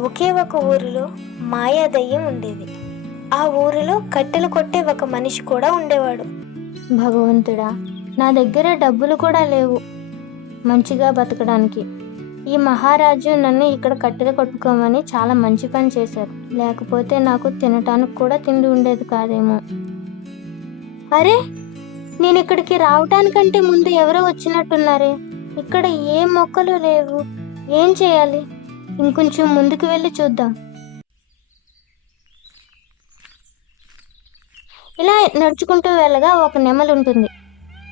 ఒకే ఒక ఊరిలో మాయాదయ్యం ఉండేది. ఆ ఊరిలో కట్టెలు కొట్టే ఒక మనిషి కూడా ఉండేవాడు. భగవంతుడా నా దగ్గర డబ్బులు కూడా లేవు. మంచిగా బతకడానికి. ఈ మహారాజు నన్ను ఇక్కడ కట్టెలు కొట్టుకోమని చాలా మంచి పని చేశారు. లేకపోతే నాకు తినటానికి కూడా తిండి ఉండేది కాదేమో. అరే నేను ఇక్కడికి రావటానికంటే ముందు ఎవరో వచ్చినట్టున్నారే. ఇక్కడ ఏ మొక్కలు లేవు. ఏం చేయాలి? ఇంకొంచెం ముందుకు వెళ్ళి చూద్దాం. ఇలా నడుచుకుంటూ వెళ్ళగా ఒక నెమలి ఉంటుంది.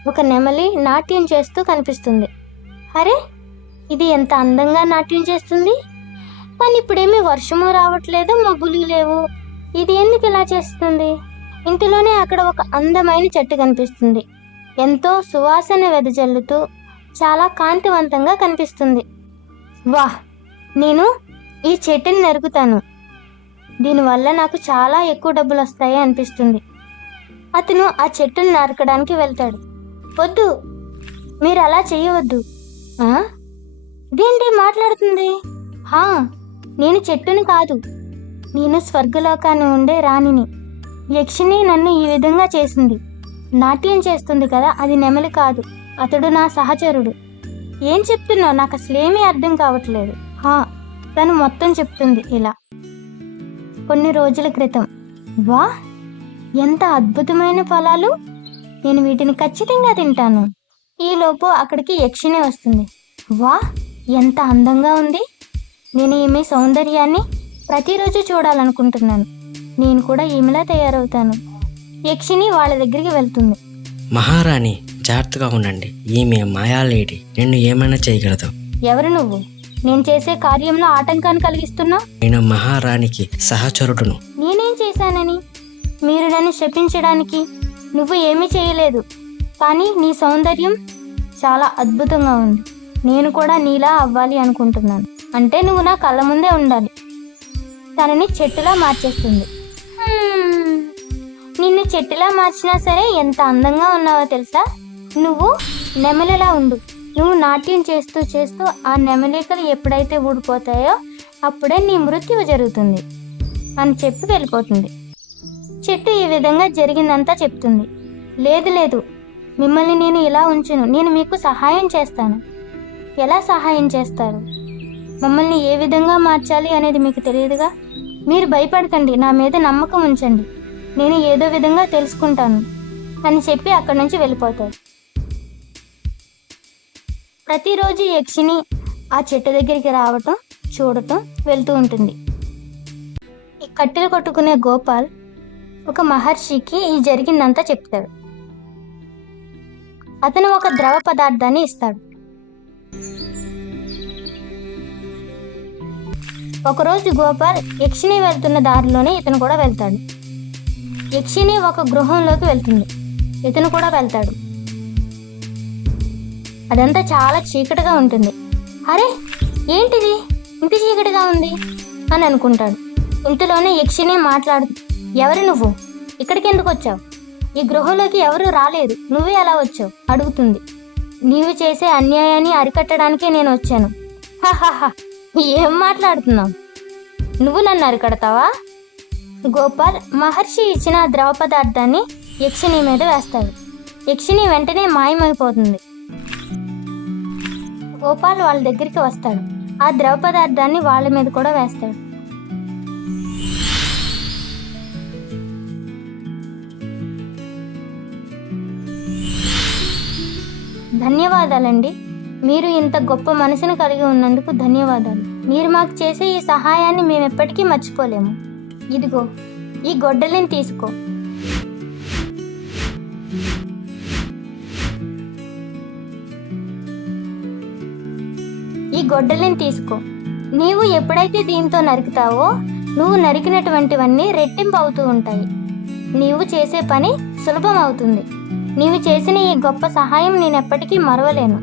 ఒక నెమలి నాట్యం చేస్తూ కనిపిస్తుంది. అరే ఇది ఎంత అందంగా నాట్యం చేస్తుంది. కానీ ఇప్పుడేమీ వర్షము రావట్లేదు మబ్బులు లేవు. ఇది ఎందుకు ఇలా చేస్తుంది? ఇంతలోనే అక్కడ ఒక అందమైన చెట్టు కనిపిస్తుంది. ఎంతో సువాసన వెదజల్లుతూ చాలా కాంతివంతంగా కనిపిస్తుంది. వాహ్! నేను ఈ చెట్టుని నరుకుతాను దీనివల్ల నాకు చాలా ఎక్కువ డబ్బులు వస్తాయి అనిపిస్తుంది. అతను ఆ చెట్టుని నరకడానికి వెళ్తాడు. వద్దు. మీరు అలా చేయవద్దు. ఆ? ఇదేంటి మాట్లాడుతుంది? హా నేను చెట్టుని కాదు. నేను స్వర్గలోకాన్ని ఉండే రాణిని. యక్షిని నన్ను ఈ విధంగా చేసింది. నాట్యం చేస్తుంది కదా అది నెమలి కాదు. అతడు నా సహచరుడు. ఏం చెప్తున్నావు? నాకు అసలేమీ అర్థం కావట్లేదు. తను మొత్తం చెప్తుంది ఇలా. కొన్ని రోజుల క్రితం. వా! ఎంత అద్భుతమైన ఫలాలు! నేను వీటిని ఖచ్చితంగా తింటాను. ఈలోపు అక్కడికి యక్షిని వస్తుంది. వా! ఎంత అందంగా ఉంది! నేను ఈమె సౌందర్యాన్ని ప్రతిరోజు చూడాలనుకుంటున్నాను. నేను కూడా ఈమెలా తయారవుతాను. యక్షిని వాళ్ళ దగ్గరికి వెళ్తుంది. మహారాణి జాగ్రత్తగా ఉండండి. ఈమె మాయాలేడి నిన్ను ఏమైనా చేయగలదు. ఎవరు నువ్వు? నేను చేసే కార్యంలో ఆటంకాన్ని కలిగిస్తున్నా? నేను మహారాణికి సహచరుడును. నేనేం చేశానని? మీరు నన్ను శపించడానికి నువ్వు ఏమీ చేయలేదు. కానీ నీ సౌందర్యం చాలా అద్భుతంగా ఉంది. నేను కూడా నీలా అవ్వాలి అనుకుంటున్నాను. అంటే నువ్వు నా కళ్ళ ముందే ఉండాలి. తనని చెట్టులా మార్చేస్తుంది. నిన్ను చెట్టులా మార్చినా సరే ఎంత అందంగా ఉన్నావో తెలుసా? నువ్వు నెమలిలా ఉండు. నువ్వు నాట్యం చేస్తూ చేస్తూ ఆ నెమలికలు ఎప్పుడైతే ఊడిపోతాయో అప్పుడే నీ మృత్యువు జరుగుతుంది అని చెప్పి వెళ్ళిపోతుంది. చెట్టు ఈ విధంగా జరిగిందంతా చెప్తుంది. లేదు లేదు మిమ్మల్ని నేను ఇలా ఉంచును. నేను మీకు సహాయం చేస్తాను. ఎలా సహాయం చేస్తారు? మమ్మల్ని ఏ విధంగా మార్చాలి అనేది మీకు తెలియదుగా? మీరు భయపడకండి నా మీద నమ్మకం ఉంచండి. నేను ఏదో విధంగా తెలుసుకుంటాను అని చెప్పి అక్కడి నుంచి వెళ్ళిపోతాడు ప్రతిరోజు యక్షిని ఆ చెట్టు దగ్గరికి రావటం చూడటం వెళ్తూ ఉంటుంది. ఈ కట్టెలు కొట్టుకునే గోపాల్ ఒక మహర్షికి ఈ జరిగిందంతా చెప్తాడు. అతను ఒక ద్రవ పదార్థాన్ని ఇస్తాడు. ఒకరోజు గోపాల్ యక్షిని వెళ్తున్న దారిలోనే ఇతను కూడా వెళ్తాడు. యక్షిని ఒక గృహంలోకి వెళ్తుంది. ఇతను కూడా వెళ్తాడు. అదంతా చాలా చీకటిగా ఉంటుంది. అరే ఏంటిది? ఇంత చీకటిగా ఉంది? అని అనుకుంటాడు. ఇంతలోనే యక్షినే మాట్లాడు ఎవరు నువ్వు? ఇక్కడికి ఎందుకు వచ్చావు? ఈ గృహంలోకి ఎవరు రాలేదు. నువ్వే ఎలా వచ్చావు? అడుగుతుంది. నీవు చేసే అన్యాయాన్ని అరికట్టడానికే నేను వచ్చాను. హాహాహా ఏం మాట్లాడుతున్నావు? నువ్వు నన్ను అరికడతావా? గోపాల్ మహర్షి ఇచ్చిన ద్రవ పదార్థాన్ని యక్షిని మీద వేస్తాడు. యక్షిని వెంటనే మాయమైపోతుంది. గోపాల్ వాళ్ళ దగ్గరికి వస్తాడు. ఆ ద్రవ పదార్థాన్ని వాళ్ళ మీద కూడా వేస్తాడు. ధన్యవాదాలండి. మీరు ఇంత గొప్ప మనసును కలిగి ఉన్నందుకు ధన్యవాదాలు. మీరు మాకు చేసే ఈ సహాయాన్ని మేము ఎప్పటికీ మర్చిపోలేము. ఇదిగో ఈ గొడ్డలిని తీసుకో. ఈ గొడ్డలిని తీసుకో. నీవు ఎప్పుడైతే దీంతో నరుకుతావో నువ్వు నరికినటువంటివన్నీ రెట్టింపు అవుతూ ఉంటాయి. నీవు చేసే పని సులభం అవుతుంది నీవు చేసిన ఈ గొప్ప సహాయం నేను ఎప్పటికీ మరవలేను.